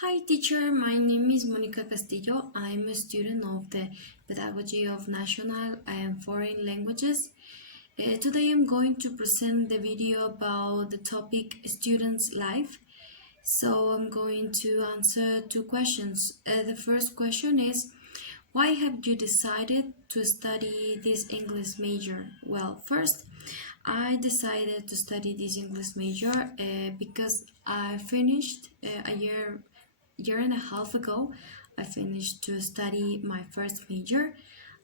Hi teacher, my name is Monica Castillo. I'm a student of the Pedagogy of National and Foreign Languages. Today I'm going to present the video about the topic Students' Life. So I'm going to answer two questions. The first question is, why have you decided to study this English major? Well, first, I decided to study this English major because I finished a year and a half ago. I finished to study my first major.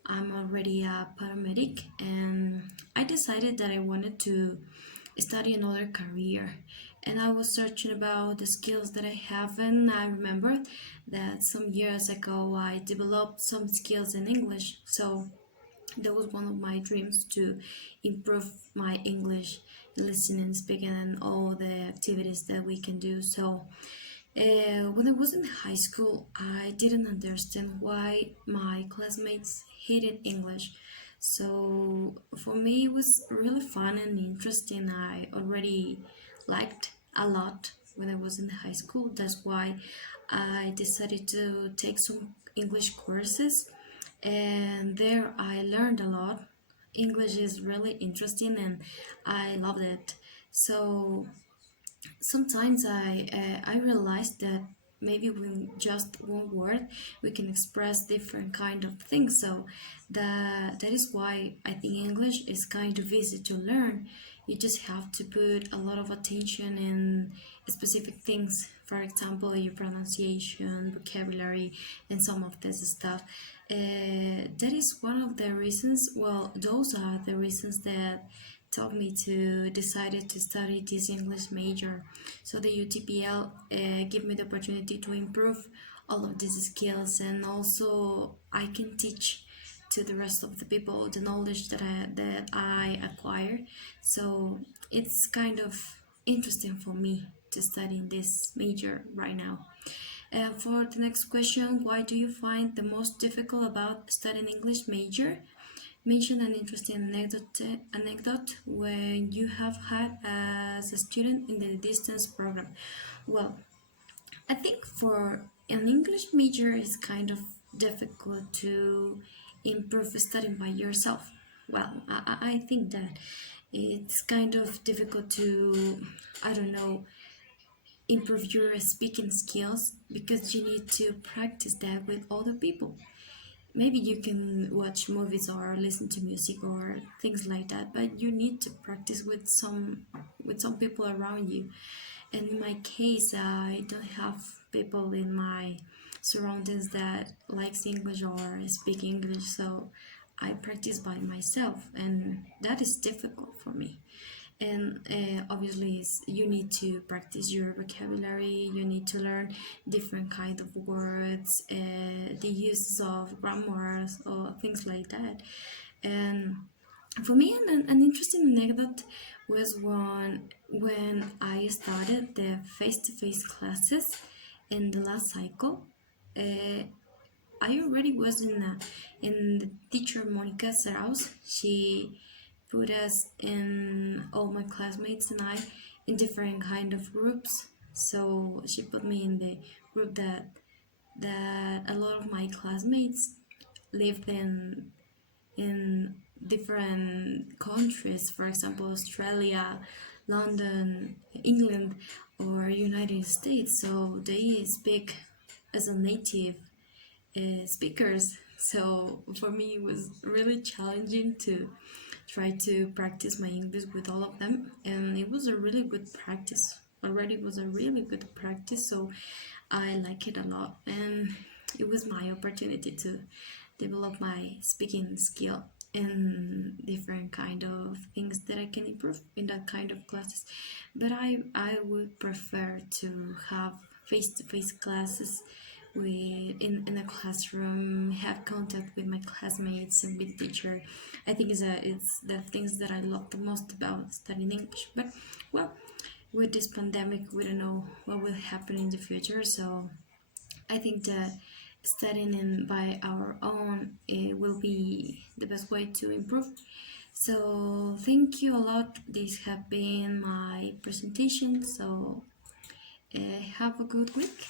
I'm already a paramedic, and I decided that I wanted to study another career. And I was searching about the skills that I have, and I remembered that some years ago I developed some skills in English. So that was one of my dreams to improve my English listening, speaking, and all the activities that we can do. So when I was in high school, I didn't understand why my classmates hated English. So for me, it was really fun and interesting. I already liked a lot when I was in high school. That's why I decided to take some English courses, and there I learned a lot. English is really interesting, and I loved it. So sometimes I realized that maybe with just one word we can express different kind of things. So that is why I think English is kind of easy to learn. You just have to put a lot of attention in specific things, for example your pronunciation, vocabulary, and some of this stuff. That is one of the reasons, well, those are the reasons that taught me to decided to study this English major. So the UTPL gave me the opportunity to improve all of these skills, and also I can teach to the rest of the people the knowledge that I acquired. So it's kind of interesting for me to study this major right now. For the next question, why do you find the most difficult about studying English major? Mention an interesting anecdote when you have had as a student in the distance program. Well, I think for an English major it's kind of difficult to improve studying by yourself. Well, I think that it's kind of difficult to, I don't know, improve your speaking skills because you need to practice that with other people. Maybe you can watch movies or listen to music or things like that, but you need to practice with some people around you. And in my case, I don't have people in my surroundings that likes English or speak English, so I practice by myself, and that is difficult for me. And obviously you need to practice your vocabulary, you need to learn different kind of words, the uses of grammars or things like that. And for me, an interesting anecdote was when I started the face-to-face classes in the last cycle. uh, I already was in the teacher Monica's house. She put us in, all my classmates and I, in different kind of groups. So she put me in the group that a lot of my classmates lived in different countries, for example Australia, London, England, or United States. So they speak as a native speakers. So for me, it was really challenging to try to practice my English with all of them, and it was a really good practice. Already was a really good practice, so I like it a lot, and it was my opportunity to develop my speaking skill and different kind of things that I can improve in that kind of classes. But I would prefer to have face-to-face classes with in a classroom, have contact with my classmates and with teacher. I think it's the things that I love the most about studying English. But well, with this pandemic, we don't know what will happen in the future, so I think that studying in by our own, it will be the best way to improve. So thank you a lot. This have been my presentation. So have a good week.